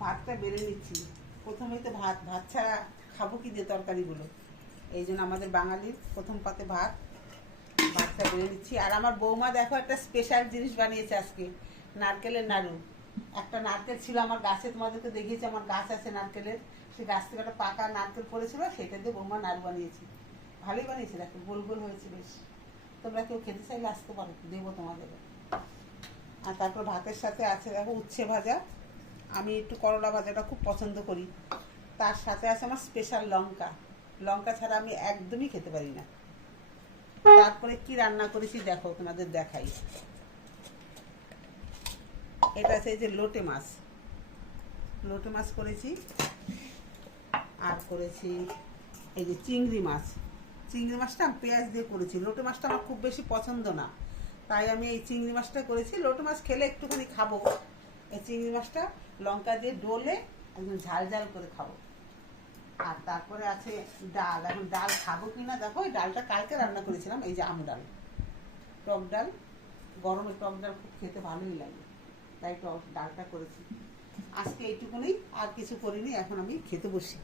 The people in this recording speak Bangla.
ভাতটা বেড়ে নিচ্ছি। প্রথমেই তো ভাত ভাত ছাড়া খাবো কি দিয়ে তরকারিগুলো, এই জন্য আমাদের বাঙালির প্রথম পাতে ভাত। ভাতটা বেড়ে নিচ্ছি। আর আমার বৌমা দেখো একটা স্পেশাল জিনিস বানিয়েছে আজকে, নারকেলের নাড়ু। একটা নারকেল ছিল আমার গাছে, তোমাদেরকে দেখিয়েছি আমার গাছ আছে নারকেলের, সেই গাছ থেকে একটা পাকা নারকেল পড়েছিল, সেটা দিয়ে বৌমা নাড়ু বানিয়েছি। ভালোই বানিয়েছে, দেখো গোল গোল হয়েছে বেশ। তোমরা কেউ খেতে চাইলে আসতে পারো, দেবো তোমাদের। আর তারপর ভাতের সাথে আছে দেখো উচ্ছে ভাজা। আমি একটু করলা ভাজাটা খুব পছন্দ করি। তার সাথে আছে আমার স্পেশাল লঙ্কা। লঙ্কা ছাড়া আমি একদমই খেতে পারি না। তারপরে কি রান্না করেছি দেখো, তোমাদের দেখাই। এটা আছে এই যে লোটে মাছ, লোটে মাছ করেছি। আর করেছি এই যে চিংড়ি মাছ। চিংড়ি মাছটা পেঁয়াজ দিয়ে করেছি। লোটে মাছটা আমার খুব বেশি পছন্দ না, তাই আমি এই চিংড়ি মাছটা করেছি। লোটে মাছ খেলে একটুখানি খাবো, এই চিংড়ি মাছটা লঙ্কা দিয়ে ডলে একদম ঝাল ঝাল করে খাবো। আর তারপরে আছে ডাল। এখন ডাল খাবো কি না দেখো, ওই ডালটা কালকে রান্না করেছিলাম, এই যে আম ডাল, টক ডাল। গরমে টক ডাল খুব খেতে ভালোই লাগে, তাই টক ডালটা করেছি। আজকে এইটুকুনি, আর কিছু করিনি। এখন আমি খেতে বসি।